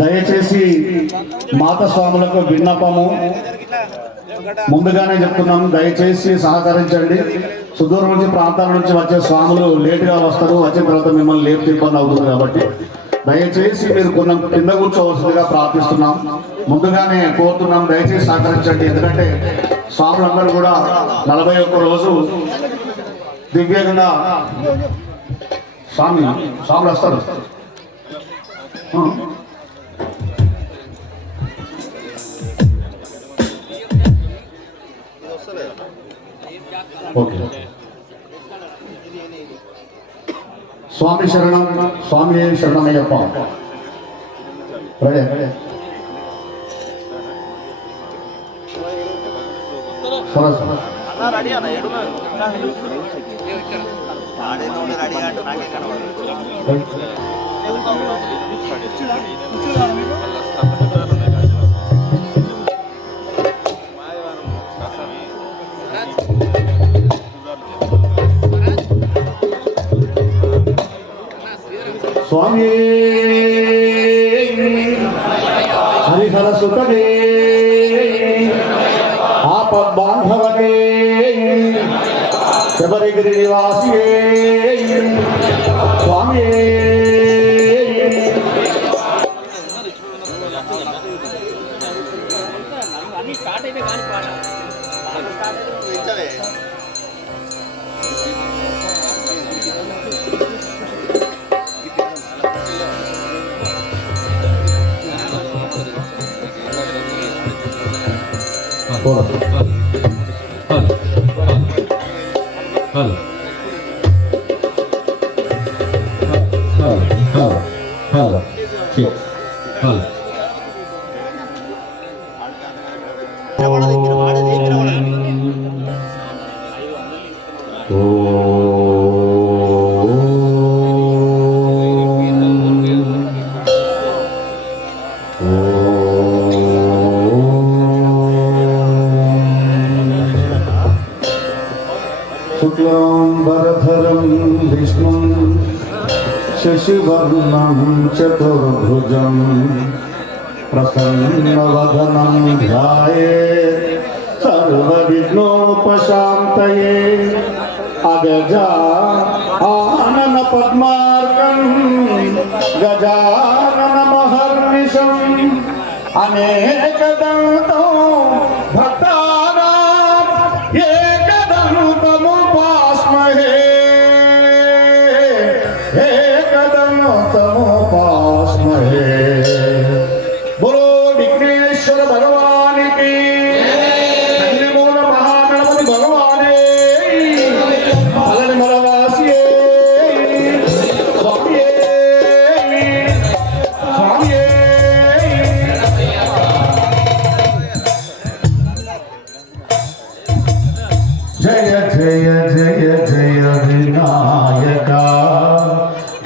దయచేసి మాత స్వాములకు విన్నపము ముందుగానే చెప్తున్నాం, దయచేసి సహకరించండి. సుదూర నుంచి ప్రాంతాల నుంచి వచ్చే స్వాములు లేటుగా వస్తారు, వచ్చిన తర్వాత మిమ్మల్ని లేపు ఇబ్బంది అవుతుంది కాబట్టి దయచేసి మీరు కొన్ని కింద కూర్చోవలసిందిగా ప్రార్థిస్తున్నాం. ముందుగానే కోరుతున్నాం, దయచేసి సహకరించండి. ఎందుకంటే స్వాములందరూ కూడా 41 రోజు దివ్యంగా స్వాములు వస్తారు. ఓకే, స్వామి శరణం, స్వామి శరణమయ్యప్ప. స్వామి హరిహర సుతనే ఆపద్బాంధవనే శబరిగిరి నివాసియే స్వామి శుక్లాంబరధరం విష్ణుం శశివర్ణం చతుర్భుజం ప్రసన్నవదనం ధ్యాయేత్ సర్వవిఘ్నోపశాంతయే. అగజా ఆనన పద్మార్కం గజానన మహర్నిశం అనేకదంతం భక్తానాం ఏకదంతముపాస్మహే ఏకదంతముపాస్మహే. బోలో విఘ్నేశ్వర భగవానికి, కన్యమూల మహాగణపతి భగవానే, పలని మలవాసియే స్వామియే స్వామియే. జయ జయ జయ జయ వినాయక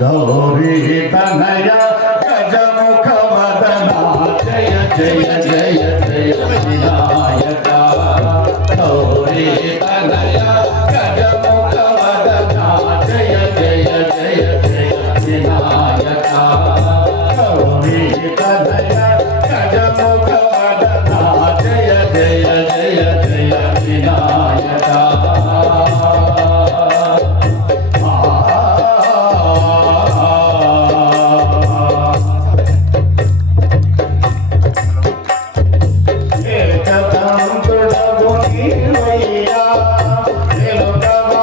గౌరీ తనయ గజముఖ వదన. జయ జయ జయ జయ వినాయక గౌరీ తనయ గజముఖ వదన. జయ జయ జయ జయ వినాయక గౌరీ తనయ గజముఖ వదన. జయ జయ జయ జయ వినాయక. ఏకదంతుడవు నీవయ్యా, వెలుగవ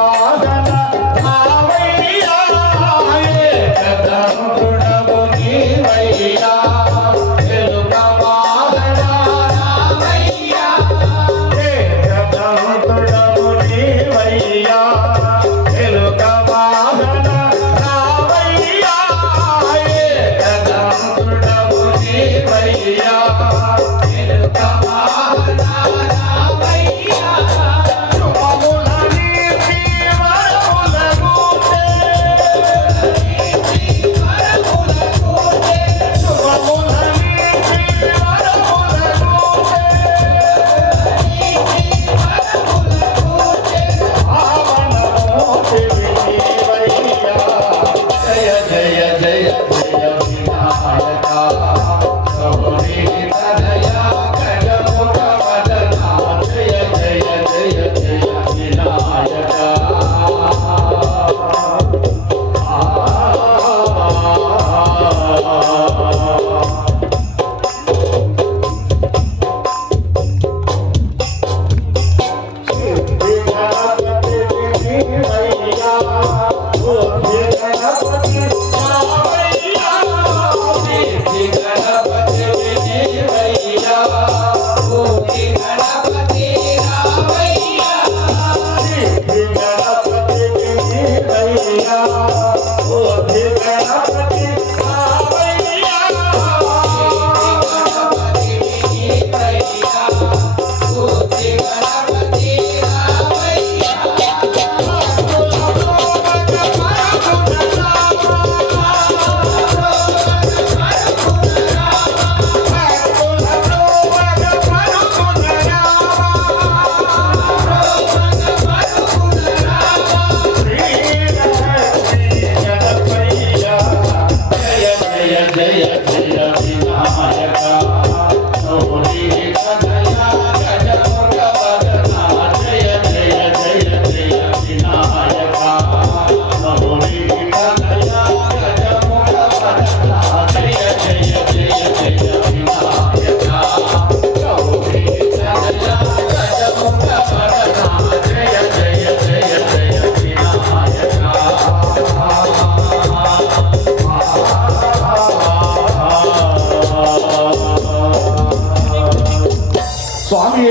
స్వామి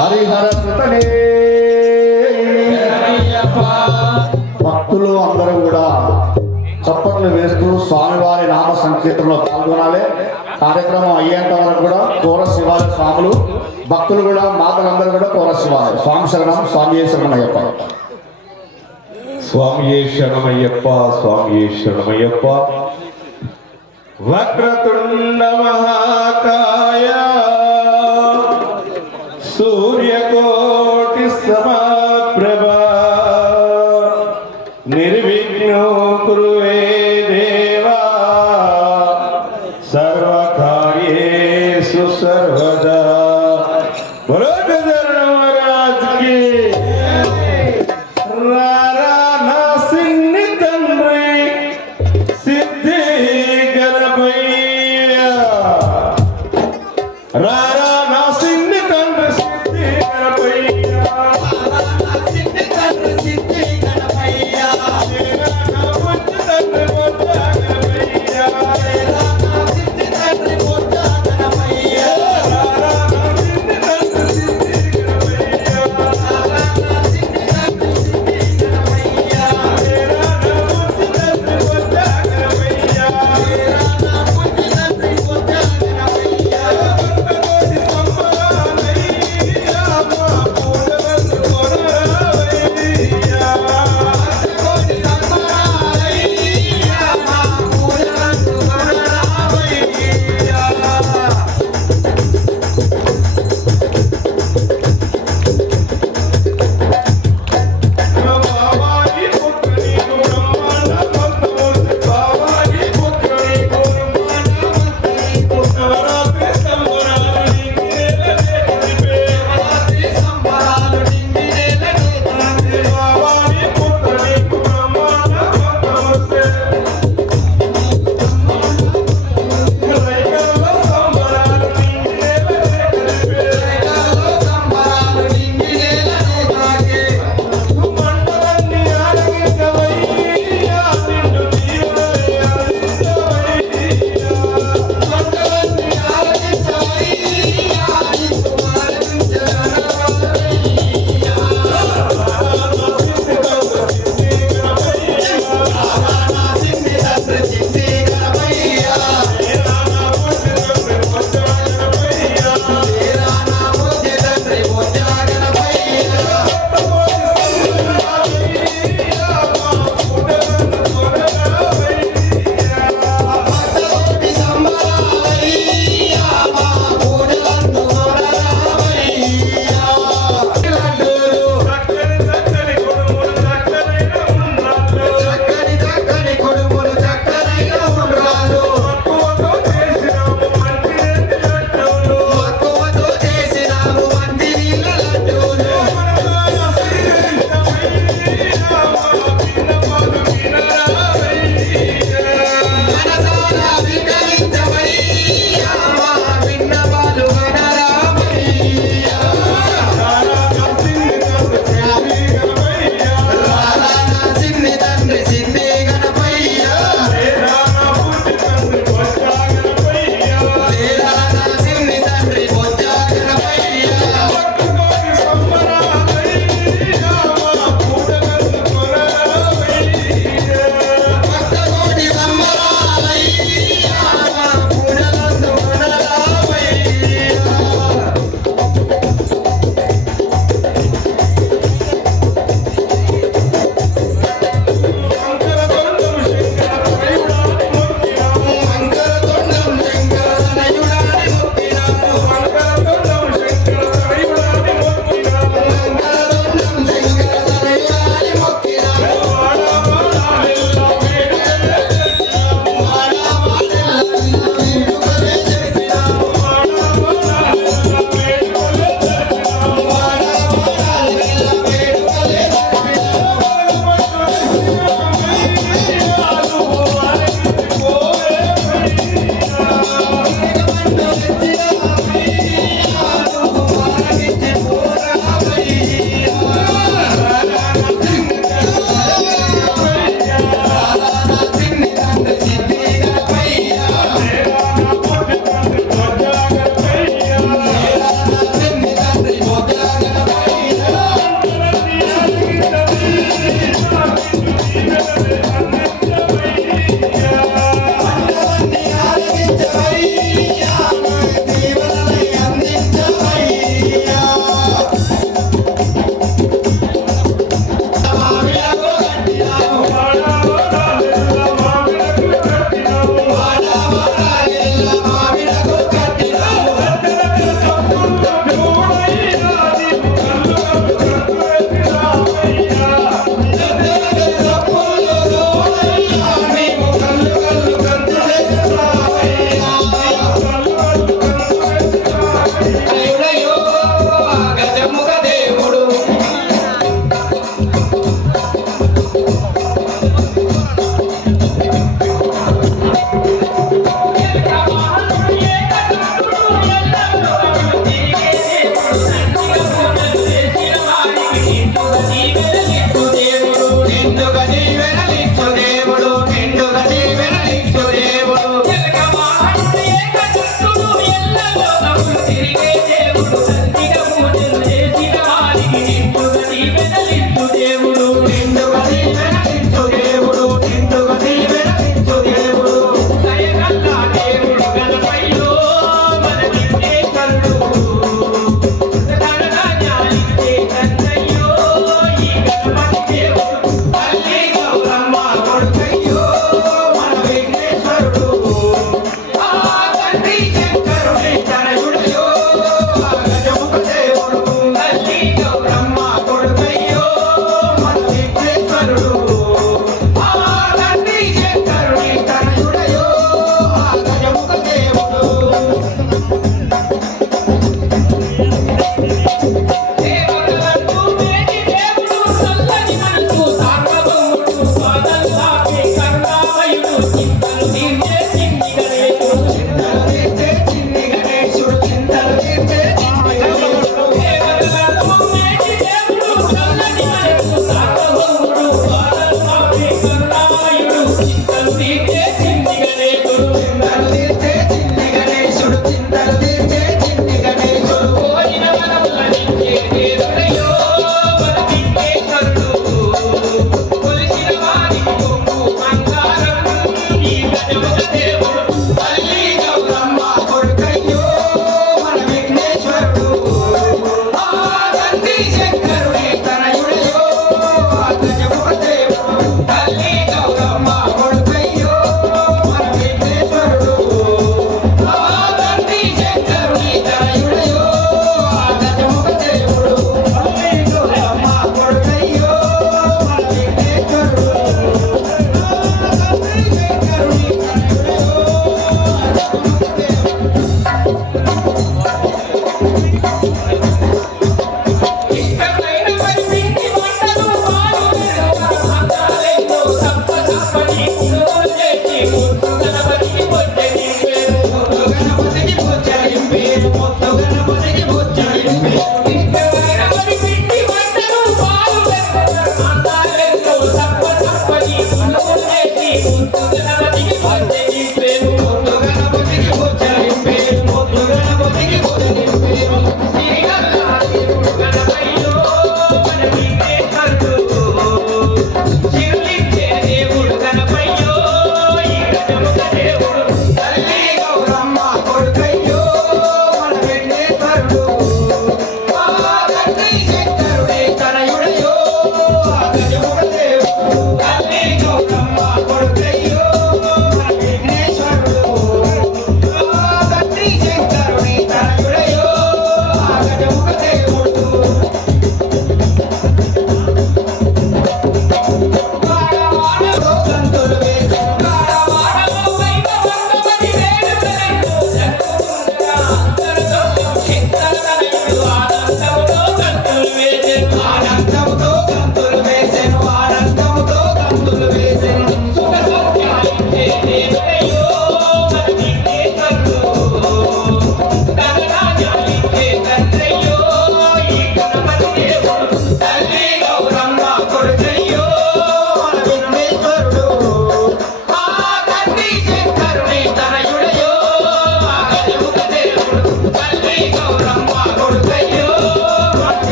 హరిహర సుతనే. భక్తులు అందరూ కూడా చప్పట్లు వేస్తూ స్వామివారి నామ సంకీర్తనలో పాల్గొనాలి. కార్యక్రమం అయ్యేంత వరకు కూడా కోరస్ ఇవ్వాలి స్వాములు. భక్తులు కూడా మాతలందరూ కూడా కోరస్ ఇవ్వాలి. స్వామి శరణం, స్వామి శరణమయ్యప్ప. స్వామియే శరణమయ్యప్ప, స్వామియే శరణమయ్యప్ప. వక్రతుండ మహాకాయ సూర్యకోటి సమప్రభ నిర్విఘ్నో కురువే దేవా సర్వకార్యేషు సర్వదా. బోలో గజానన మహారాజ్ కి. రారా నా సిన్ని తండ్రి సిద్ధి గణపయ్య, రారా నా సిన్ని తండ్రి సిద్ధి గణపయ్య, నా బుజ్జి తండ్రి బొజ్జ గణపయ్య, రారా నా సిన్ని తండ్రి సిద్ధి గణపయ్య,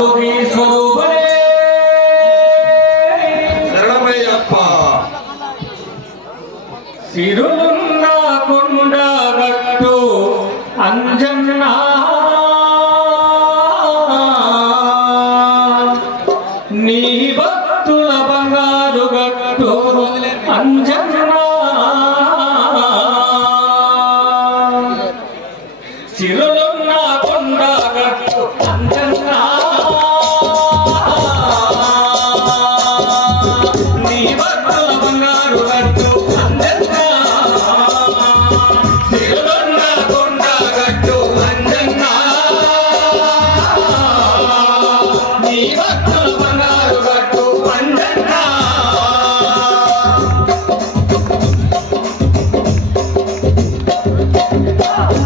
స్వరూపనే శరణమయ్యప్ప. సిరులున్న కొండగట్టు అంజన్నా నీ భక్తుల బంగారు గట్టు అంజన్నా సిరులున్న కొండగట్టు అంజన్నా నీ భక్తుల బంగారు గట్టు అంజన్నా సిరులున్న కొండగట్టు అంజన్నా నీ భక్తుల బంగారు గట్టు అంజన్నా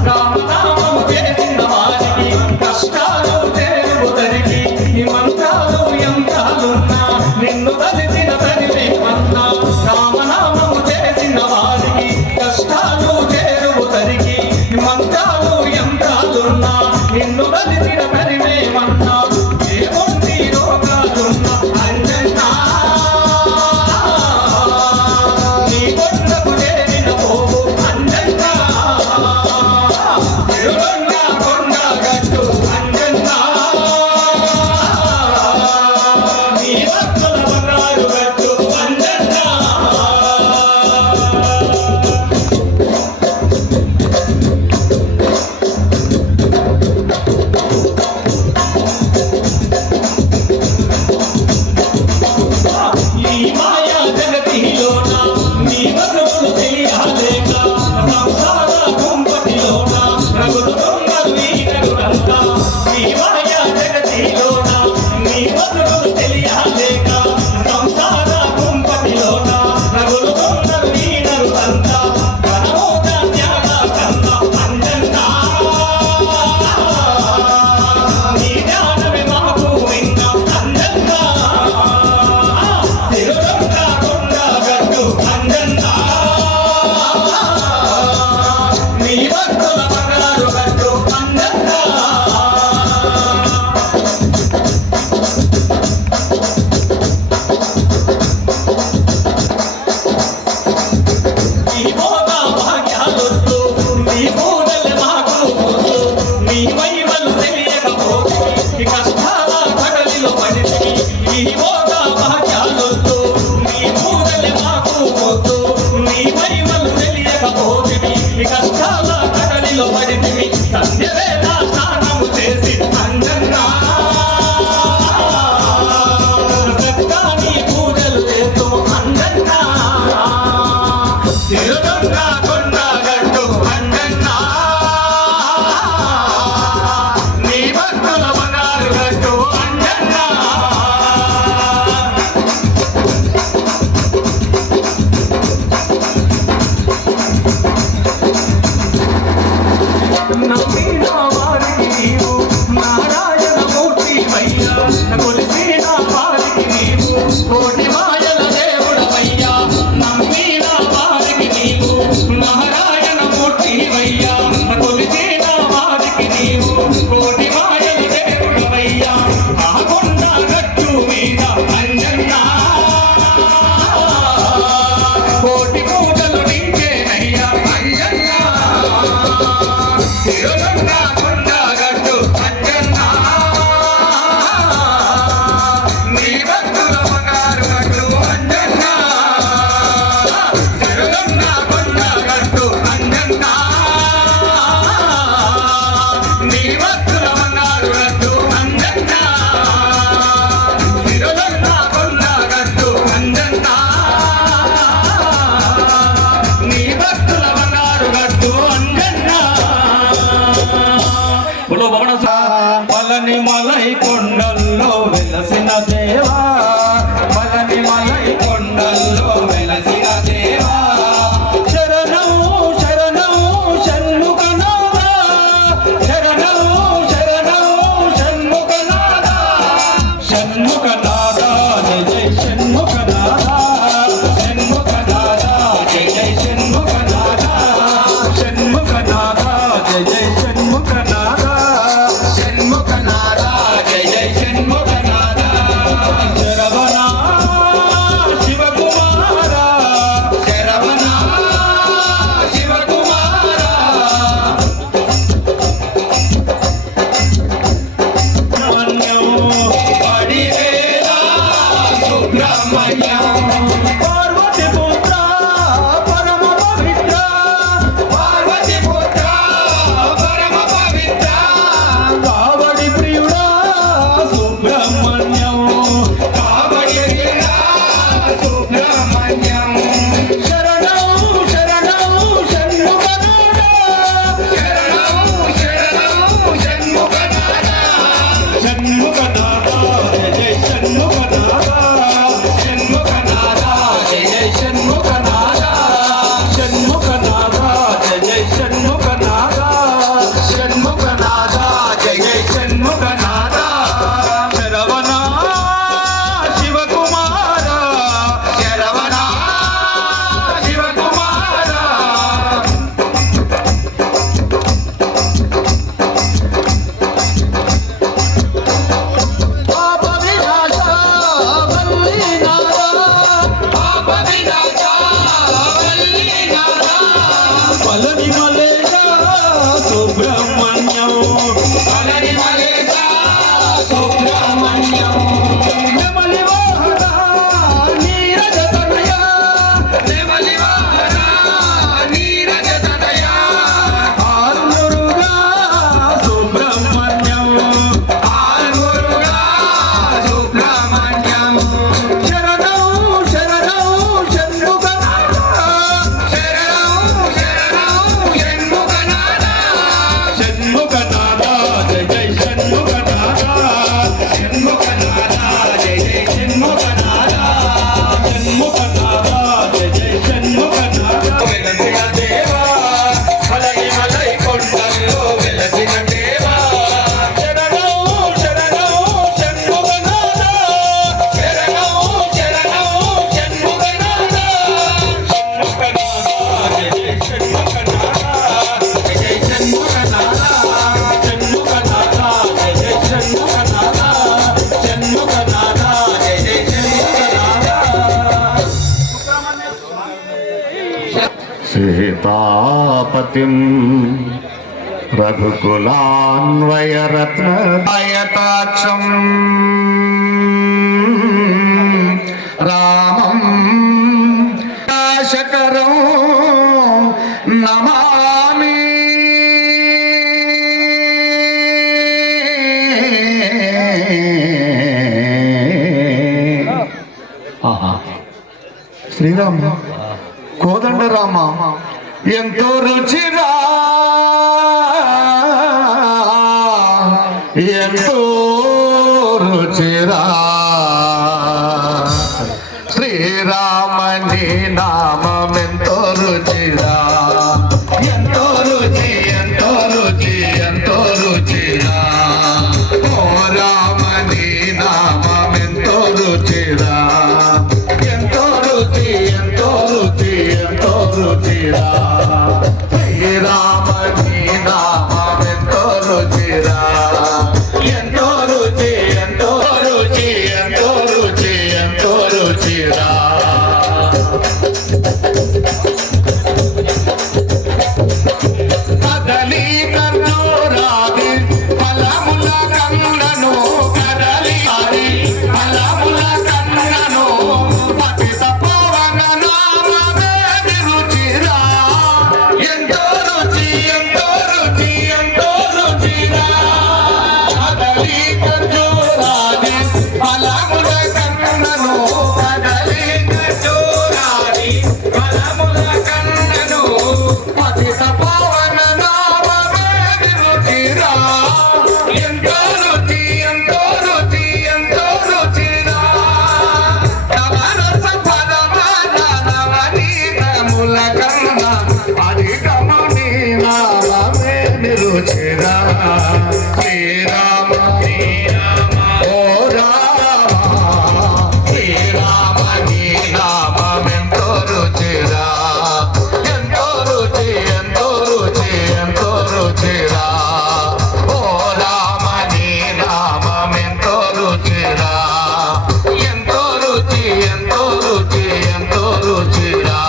రామనామము చేసిన వారికి కష్టాలు చేరుతరికి ఈ మంత్రాలు ఎంతాలున్నా నిన్ను తలిచిన తనివే మన్నా రామనామము చేసిన వారికి కష్టాలు చేరుతరికి ఈ మంత్రాలు ఎంతాలున్నా నిన్ను తలిచిన తనివే మన్నా ఏముంది రోగాలున్నా అంజన్నా నీ కొండకు చేరిన పోవు అంజన్నా తిరువన్న కొండగట్టు అంజన్నా నీ భక్తుల బంగారు గట్టు అంజన్నా ఈ మాయా జగతిలోన నీ బతుకు తెలియాలేక సంసార కుంపటిలోన రగులుతున్నది నీకంతా ఈ మాయా జగతిలోన నీ బతుకు తెలియాలేక సంసార కుంపటిలోన రగులుతున్నది నీకంతా కనమోద జ్ఞాన కంద అంజన్నా నీ జ్ఞానమే మాకు విన్న అంజన్నా తిరువన్న కొండగట్టు అంజన్నా నీ భక్తుల బంగారు గట్టు అంజన్నా నీ భోగ భాగ్యాలొద్దు నీ పూజలు మాకు వద్దు నీ మహిమలు తెలియకపోతే ఈ కష్టాల కడలిలో పడితే ఈ భోగ భాగ్యాలొద్దు నీ పూజలు మాకు వద్దు నీ మహిమలు తెలియకపోతే ఈ కష్టాల కడలిలో పడితే సంధ్యవేళ స్నానము చేసి అంజన్నా సత్కాని పూజలు చేస్తూ అంజన్నా తిరువన్న కొండగట్టు అంజన్నా నీ భక్తుల బంగారు గట్టు అంజన్నా నమ్మిన వారికి నీవు నారాయణ మూర్తి వయ్యా కొలిసిన వారికి నీవు కోటి మాయల దేవుడవయ్యా నమ్మిన వారికి నీవు నారాయణ మూర్తి వయ్యా కొలిసిన వారికి నీవు కోటి మాయల దేవుడవయ్యా ఆ కొండ గట్టు మీద అంజన్నా కోటి పూజలు నీకేనయ్యా అంజన్నా తిరువన్న కొండగట్టు అంజన్నా పార్వతి పుత్ర పరమ పవిత్ర కావడి ప్రియుడా సుబ్రహ్మణ్యం శరణం శరణం షణ్ముఖనాథ షణ్ముఖనాథ జయ షణ్ముఖనాథ షణ్ముఖనాథ జయ షణ్ముఖనాథ జయ షణ్ముఖనాథ శరవణ శివకుమార పాప వినాశ వల్లీనాథ పలని మలేశ సుబ్రహ్మణ్యం నెమలి వాహన నీరజ తనయ ఆరుగా సుబ్రహ్మణ్యం శరణం శరణం షణ్ముఖనాథ షణ్ముఖనాథ జయ జయ షణ్ముఖనాథ షణ్ముఖనాథ జయ జయ షణ్ముఖనాథ వెలసిన దేవా మలై మలై కొండల్లో వెలసిన దేవా శరణం శరణం షణ్ముఖనాథ షణ్ముఖనాథ జయ జయ షణ్ముఖనాథ సీతాపతిం రఘుకులాన్వయరత్నయతాక్షం రామం శకరం నమామి శ్రీరామ కోదండ రామ ఎంతో రుచిరా ఎంతో రుచిరా శ్రీరామని నామెంతో రుచిరా ఎంతో రుచి ఎంతో రుచి ఎంతో రుచిరా ఓ రామని నామెంతో రుచిరా ఎంతో రుచి ఎంతో రుచి ఎంతో రుచిరా శ్రీరామని నామెంతో రుచిరా ఎంతో రుచి ఎంతో రుచి ఎంతో రుచి ఎంతో రుచిరా కదలి కర్ణోరాది ఫలముల కన్నను కదలి ఫలముల కన్నను పతిత పవన నామమే రుచిరా ఎంతో రుచి ఎంతో రుచి ఎంతో రుచిరా కదలి కర్ణోరాది ఫలముల కన్నను కదలి కర్ణోరాది ఫలముల కన్నను పతిత పవన నామమే రుచిరా ఎంతో రుచి ఎంతో రుచి ఎంతో రుచిరా నవరస పదమాన నవనీతముల కన్న అధికముని నామమే రుచిరా శ్రీరామ శ్రీరామ ఓ రామ శ్రీరామ నీ నామమెంతో రుచిరా ఎంతో రుచి ఎంతో రుచి ఎంతో రుచిరా ఓ రామ నీ నామమెంతో రుచిరా ఎంతో రుచి ఎంతో రుచి ఎంతో రుచిరా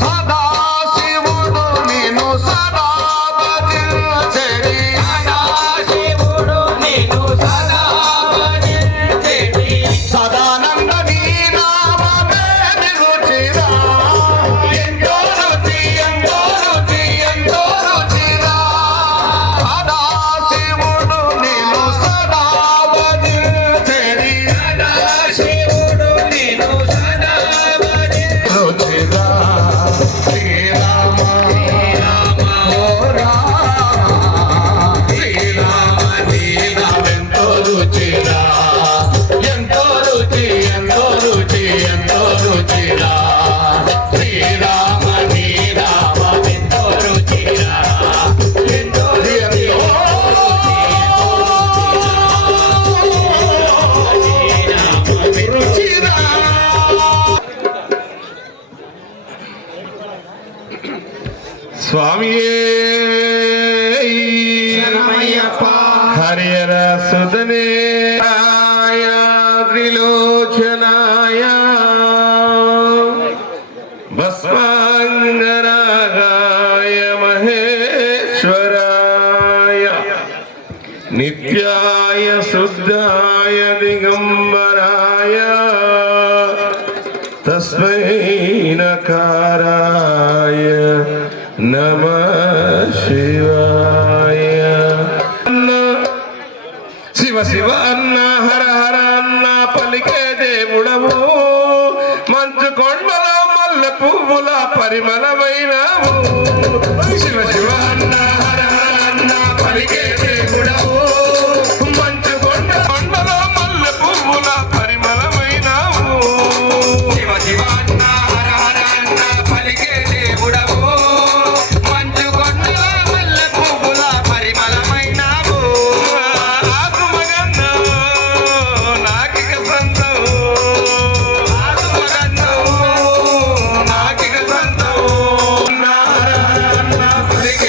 సదా శివుడు నిన్ను సదా భజించెడి సదా శివుడు సుధనే త్రిలోచనాయ భస్మాంగరాగాయ మహేశ్వరాయ నిత్యాయ శుద్ధాయ దిగంబరాయ తస్మై నకారాయ నమః శివాయ. శివ శివ అన్న హర హర అన్న పలికే దేవుడవు మంచు కొండల మల్లె పువ్వుల పరిమళమైనవు. శివ శివ అన్న హర హర అన్న పలికే దేవుడవు మంచు కొండల మల్లె పువ్వుల పరిమళమైనవు. శివ శివ అన్న హర హర అన్న పలికే దేవుడవు మంచు కొండల మల్లె పువ్వుల పరిమళమైనావు. ఆత్మగంధం నాకిక సంతం ఆత్మగంధం నాకిక సంతం. నారాయణ పలికే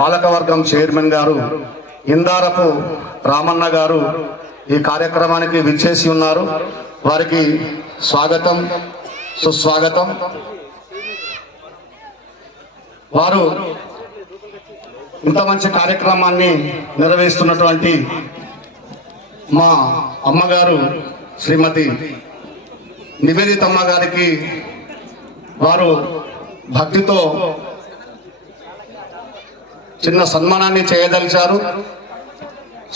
పాలకవర్గం చైర్మన్ గారు ఇందారపు రామన్న గారు ఈ కార్యక్రమానికి విచ్చేసి ఉన్నారు. వారికి స్వాగతం సుస్వాగతం. వారు ఇంత మంచి కార్యక్రమాన్ని నిర్వహిస్తున్నటువంటి మా అమ్మగారు శ్రీమతి నివేదితమ్మ గారికి వారు భక్తితో చిన్న సన్మానాన్ని చేయదలిచారు.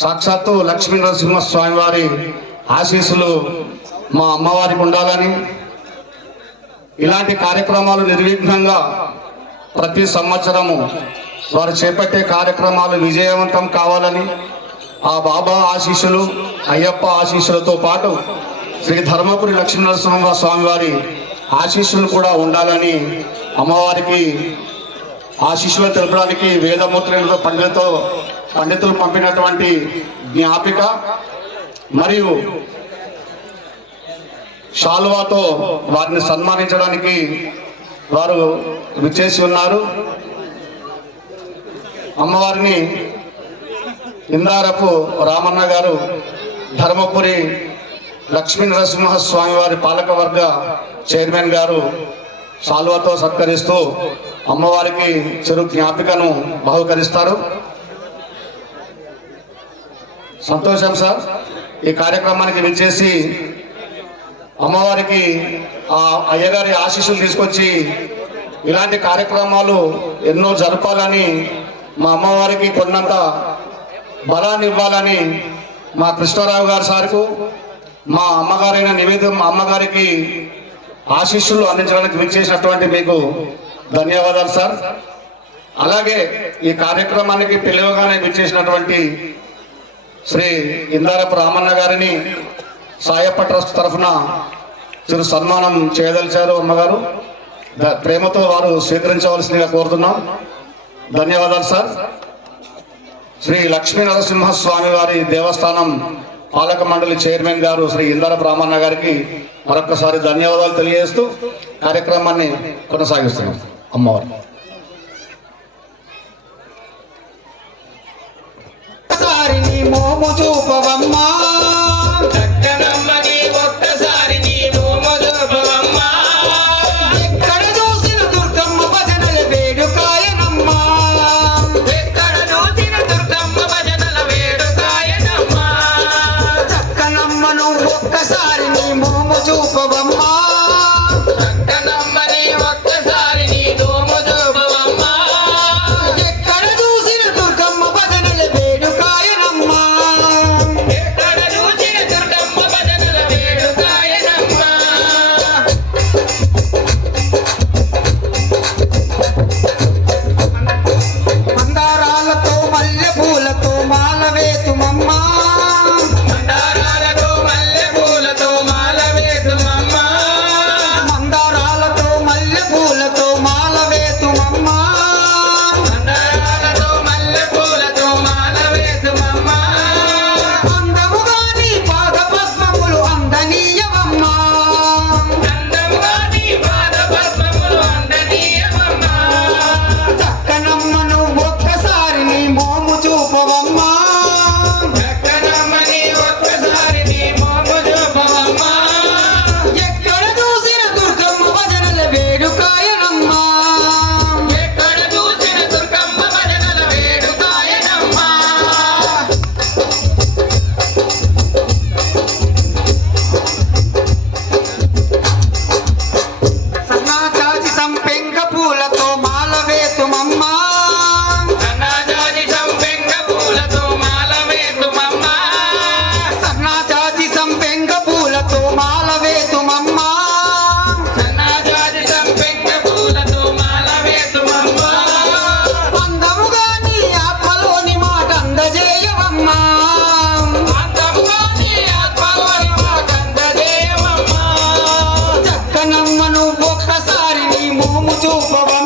సాక్షాత్తు లక్ష్మీ నరసింహస్వామి వారి ఆశీస్సులు మా అమ్మవారికి ఉండాలని, ఇలాంటి కార్యక్రమాలు నిర్విఘ్నంగా ప్రతి సంవత్సరము వారు చేపట్టే కార్యక్రమాలు విజయవంతం కావాలని, ఆ బాబా ఆశీస్సులు అయ్యప్ప ఆశీస్సులతో పాటు శ్రీ ధర్మపురి లక్ష్మీ నరసింహ స్వామి వారి ఆశీస్సులు కూడా ఉండాలని అమ్మవారికి ఆశీస్సులు తెలపడానికి వేదమూర్తులతో పండితులు పంపినటువంటి జ్ఞాపిక మరియు శాలువాతో వారిని సన్మానించడానికి వారు విచ్చేసి ఉన్నారు. అమ్మవారిని ఇందారపు రామన్న గారు ధర్మపురి లక్ష్మీ నరసింహస్వామి వారి పాలకవర్గ చైర్మన్ గారు శాలువాతో సత్కరిస్తూ అమ్మవారికి చిరు జ్ఞాపికను బహుకరిస్తారు. సంతోషం సార్. ఈ కార్యక్రమానికి విచ్చేసి అమ్మవారికి ఆ అయ్యగారి ఆశీస్సులు తీసుకొచ్చి ఇలాంటి కార్యక్రమాలు ఎన్నో జరపాలని, మా అమ్మవారికి కొన్నంత బలాన్ని ఇవ్వాలని మా కృష్ణారావు గారి సార్కు, మా అమ్మగారైన అమ్మగారికి ఆశీస్సులు అందించడానికి విచ్చేసినటువంటి మీకు ధన్యవాదాలు సార్. అలాగే ఈ కార్యక్రమానికి పిలువగానే విచ్చేసినటువంటి శ్రీ ఇందారపు రామన్న గారిని సాయప్ప ట్రస్ట్ తరఫున చిరు సన్మానం చేయదలిచారు అమ్మగారు. ప్రేమతో వారు స్వీకరించవలసిందిగా కోరుతున్నాం. ధన్యవాదాలు సార్. శ్రీ లక్ష్మీ నరసింహస్వామి వారి దేవస్థానం పాలక మండలి చైర్మన్ గారు శ్రీ ఇందారపు రామన్న గారికి మరొకసారి ధన్యవాదాలు తెలియజేస్తూ కార్యక్రమాన్ని కొనసాగిస్తున్నాం. అమ్మవారు మోము చూపవమ్మా, చక్కనమ్మని ఒక్కసారి నీ మోము చూపవమ్మా. ఎక్కడ చూసిన దుర్గమ్మ భజనల వేడుకాయనమ్మా, ఎక్కడ చూసిన దుర్గమ్మ భజనల వేడుకాయనమ్మా. చక్కనమ్మను ఒక్కసారి నీ మోము చూపవమ్మా, చక్కనమ్మని ఒక్కసారి నీ మోము చూపవమ్మా. ఎక్కడ చూసిన దుర్గమ్మ భజనల వేడుకాయనమ్మా, ఎక్కడ చూసిన దుర్గమ్మ భజనల వేడుకాయనమ్మా. మందారాలతో మల్లె పూలతో మాల వేతుమమ్మా, మందారాలతో మల్లె పూలతో మాల వేసుమమ్మా. మందారాలతో మల్లె పూలతో మాల వేతుమమ్మా, మందారాలతో మల్లె పూలతో మాల వేసుమమ్మా. అందముగా నీ పాద పద్మములు అందనీయవమ్మా, అందముగా నీ పాద పద్మములు అందనీయమమ్మా. చక్కనమ్మను ఒక్కసారి నీ మోము చూపవమ్మా, చక్కనమ్మని ఒక్కసారి నీ మోము చూపవమ్మా. ఎక్కడ చూసిన దుర్గమ్మ భజనల వేడుకాయనమ్మా, ఎక్కడ చూసిన దుర్గమ్మ భజనల వేడుకాయనమ్మా. సన్నాచాచి సంపెంగ పూలతో మాల వేతుమమ్మా, సన్నాజాజి సంపెంగ పూలతో మాల వేసుమమ్మా. సన్నాచాచి సంపెంగ పూలతో మాల వేతుమమ్మా, సన్నాజాజి సంపెంగ పూలతో మాల వేసుమమ్మా. అందముగా నీ ఆత్మలోని మాట అందజేయవమ్మా, అందముగా నీ ఆత్మలోని మాటందజేయమమ్మా. చక్కనమ్మను ఒక్కసారి నీ మోము చూపవమ్మా,